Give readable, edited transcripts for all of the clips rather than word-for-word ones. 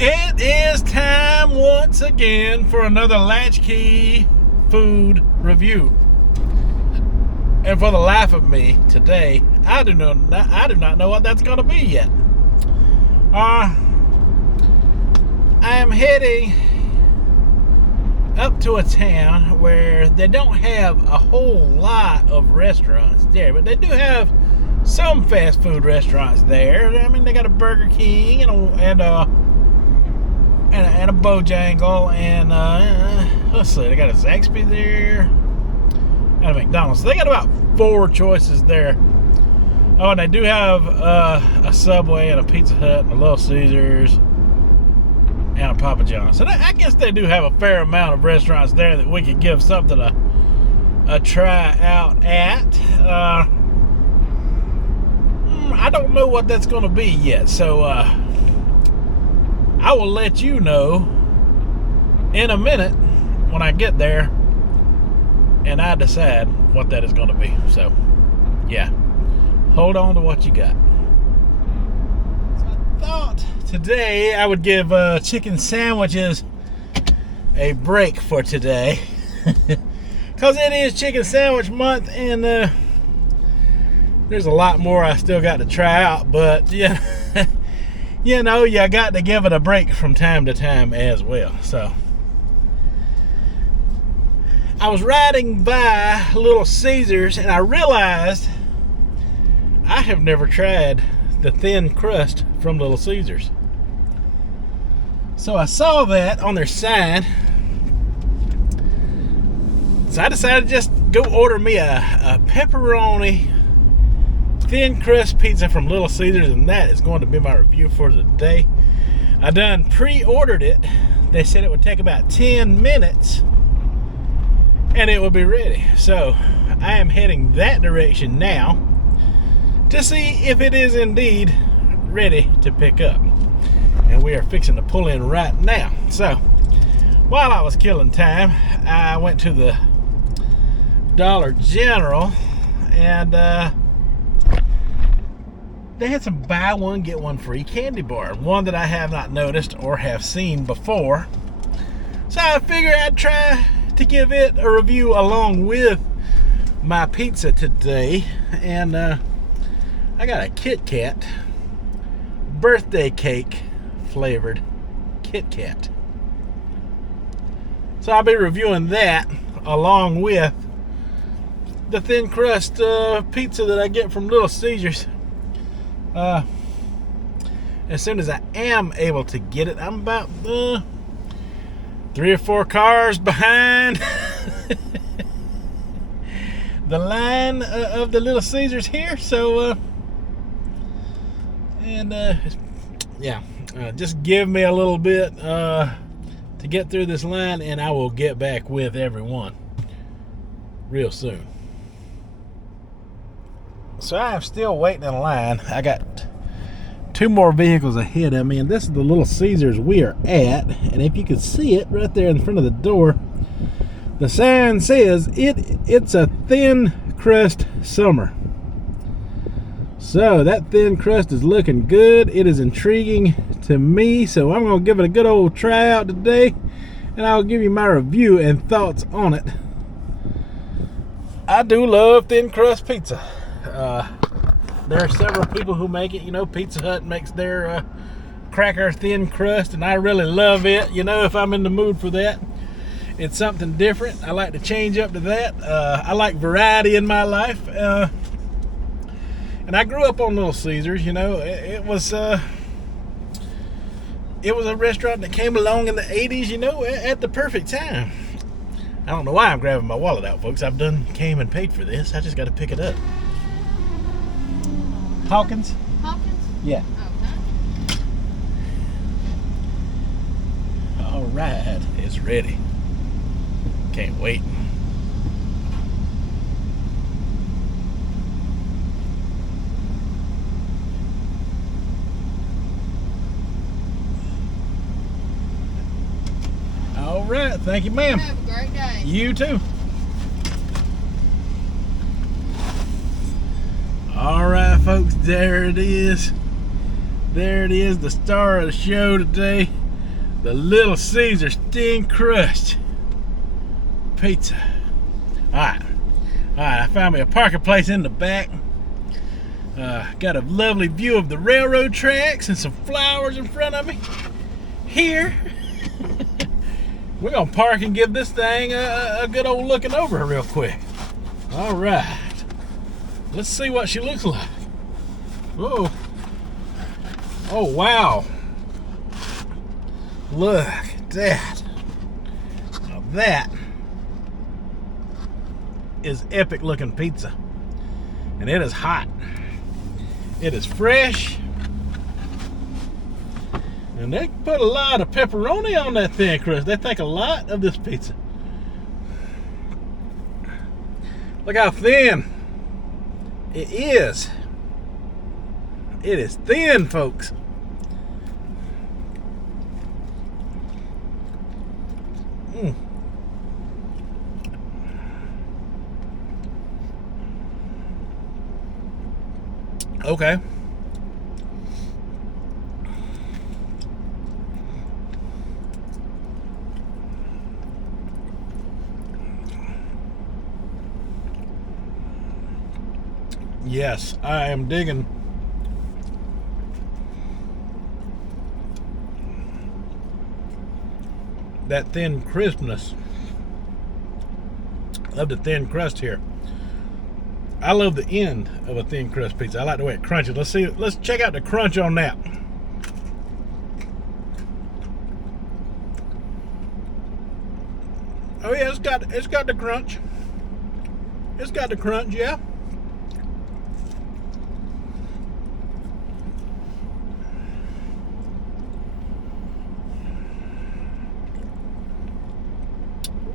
It is time once again for another Latchkey food review. And for the life of me today, I do not know what that's going to be yet. I am heading up to a town where they don't have a whole lot of restaurants there, but they do have some fast food restaurants there. I mean, they got a Burger King and a Bojangle, and let's see, they got a Zaxby there, and a McDonald's. So they got about 4 choices there. Oh, and they do have a Subway and a Pizza Hut and a Little Caesars and a Papa John's. So I guess they do have a fair amount of restaurants there that we could give something a try out at. I don't know what that's going to be yet, so I will let you know in a minute when I get there and I decide what that is going to be. So, yeah, hold on to what you got. So I thought today I would give chicken sandwiches a break for today because it is Chicken Sandwich Month, and there's a lot more I still got to try out, but yeah. You know, you got to give it a break from time to time as well. So, I was riding by Little Caesars and I realized I have never tried the thin crust from Little Caesars. So I saw that on their sign. So I decided to just go order me a pepperoni thin crust pizza from Little Caesars, and that is going to be my review for today. I done pre-ordered it. They said it would take about 10 minutes and it will be ready. So I am heading that direction now to see if it is indeed ready to pick up. And we are fixing to pull in right now. So while I was killing time, I went to the Dollar General, and they had some buy one, get one free candy bar. One that I have not noticed or have seen before. So I figured I'd try to give it a review along with my pizza today. And I got a Kit Kat birthday cake flavored Kit Kat. So I'll be reviewing that along with the thin crust pizza that I get from Little Caesars. As soon as I am able to get it, I'm about 3 or 4 cars behind the line of the Little Caesars here. So just give me a little bit to get through this line, and I will get back with everyone real soon. So I'm still waiting in line. I got 2 more vehicles ahead of me, and this is the Little Caesars we are at. And if you can see it right there in front of the door, the sign says it's a thin crust summer. So that thin crust is looking good. It is intriguing to me, so I'm going to give it a good old try out today, and I'll give you my review and thoughts on it. I do love thin crust pizza. There are several people who make it. You know, Pizza Hut makes their cracker thin crust, and I really love it. You know, if I'm in the mood for that, it's something different. I like to change up to that. I like variety in my life, and I grew up on Little Caesars. You know, it was a restaurant that came along in the 80s. You know, at the perfect time. I don't know why I'm grabbing my wallet out, folks. I've came and paid for this. I just got to pick it up. Hawkins? Hawkins? Yeah. Okay. All right, it's ready. Can't wait. All right, thank you, ma'am. Have a great day. You too. All right, folks, there it is. There it is, the star of the show today. the Little Caesars thin crust pizza. Alright, I found me a parking place in the back. Got a lovely view of the railroad tracks and some flowers in front of me. Here, we're gonna park and give this thing a good old looking over real quick. Alright, let's see what she looks like. Whoa. Oh wow. Look at that. Now that is epic looking pizza. And it is hot. It is fresh. And they put a lot of pepperoni on that thin crust. They think a lot of this pizza. Look how thin it is. It is thin, folks. Okay. Yes, I am digging that thin crispness of the thin crust here. I love the end of a thin crust pizza. I like the way it crunches. Let's check out the crunch on that. Oh yeah, it's got the crunch. It's got the crunch, yeah.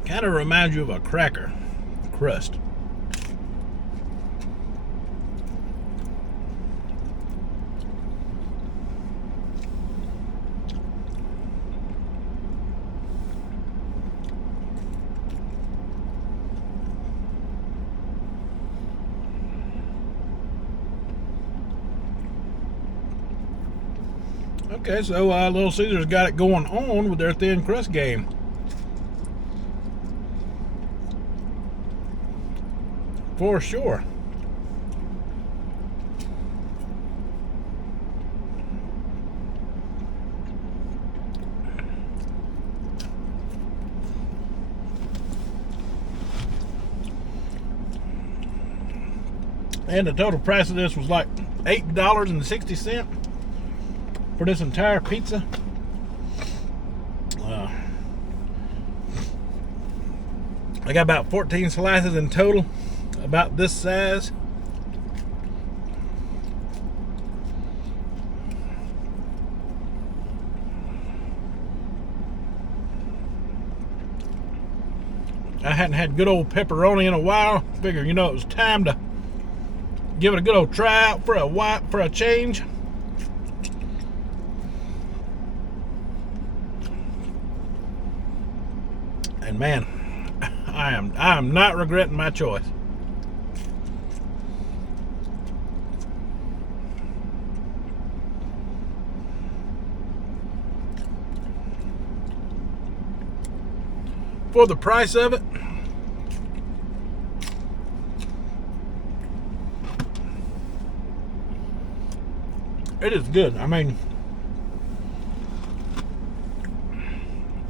Kind of reminds you of a cracker crust. Okay, so Little Caesars got it going on with their thin crust game. For sure. And the total price of this was like $8.60 for this entire pizza. I got about 14 slices in total, about this size. I hadn't had good old pepperoni in a while. Figured, it was time to give it a good old try out for a change. And man, I am not regretting my choice. For the price of it, it is good. I mean,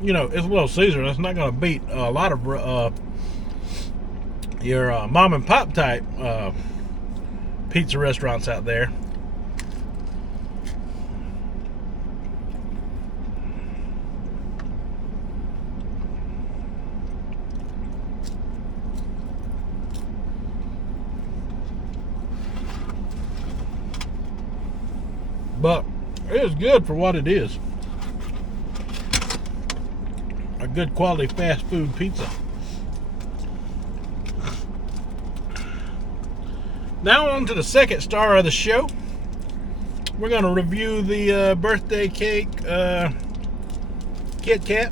it's Little Caesar. That's not going to beat a lot of your mom and pop type pizza restaurants out there. But it is good for what it is. A good quality fast food pizza. Now on to the second star of the show. We're going to review the birthday cake Kit Kat.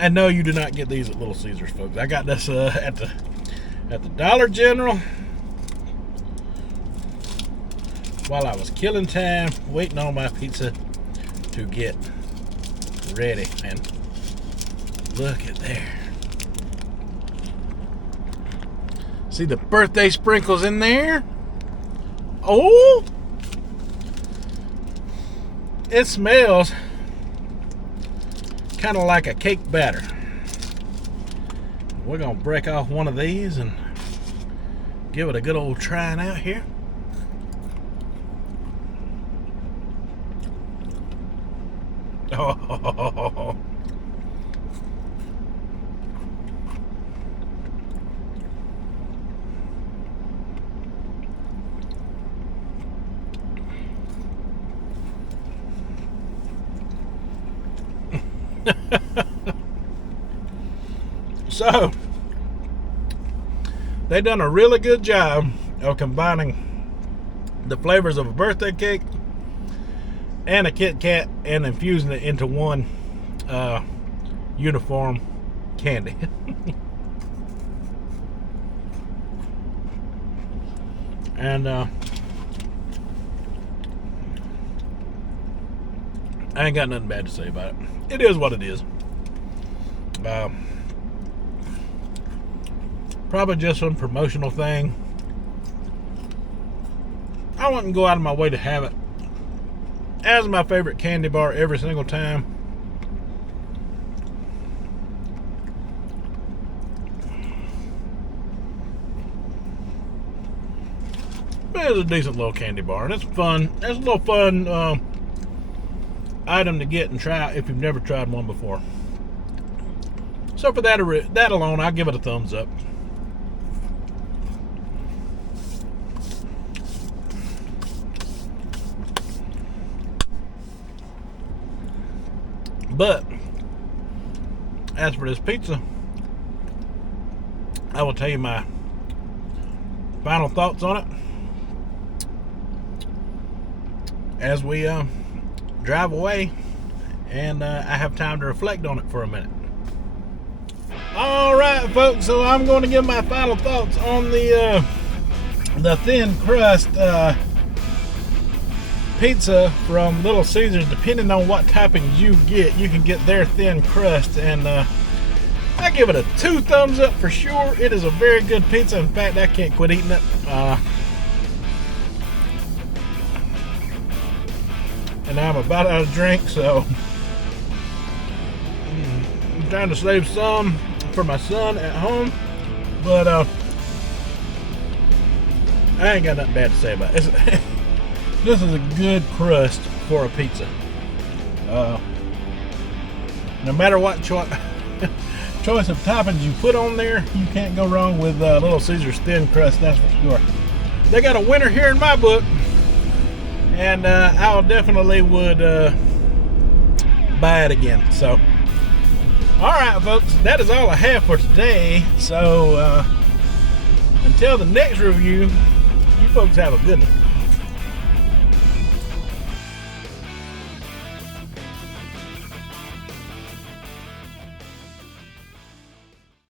And no, you do not get these at Little Caesars, folks. I got this at the Dollar General. while I was killing time waiting on my pizza to get ready. And look at there. See the birthday sprinkles in there? Oh! It smells kind of like a cake batter. We're gonna break off one of these and give it a good old trying out here. Oh. So they done a really good job of combining the flavors of a birthday cake and a Kit Kat and infusing it into one uniform candy. And I ain't got nothing bad to say about it. It is what it is. Probably just some promotional thing. I wouldn't go out of my way to have it as my favorite candy bar every single time. But it's a decent little candy bar, and it's fun. It's a little fun item to get and try if you've never tried one before. So for that alone, I'll give it a thumbs up. But as for this pizza, I will tell you my final thoughts on it as we drive away, and I have time to reflect on it for a minute. All right, folks. So I'm going to give my final thoughts on the thin crust pizza from Little Caesars. Depending on what toppings you get, you can get their thin crust, and I give it a 2 thumbs up for sure. It is a very good pizza. In fact, I can't quit eating it. And I'm about out of drink, so I'm trying to save some for my son at home, but I ain't got nothing bad to say about it. This is a good crust for a pizza. No matter what choice of toppings you put on there, you can't go wrong with Little Caesars thin crust, that's for sure. They got a winner here in my book, and I definitely would buy it again. So, all right, folks, that is all I have for today. So, until the next review, you folks have a good one.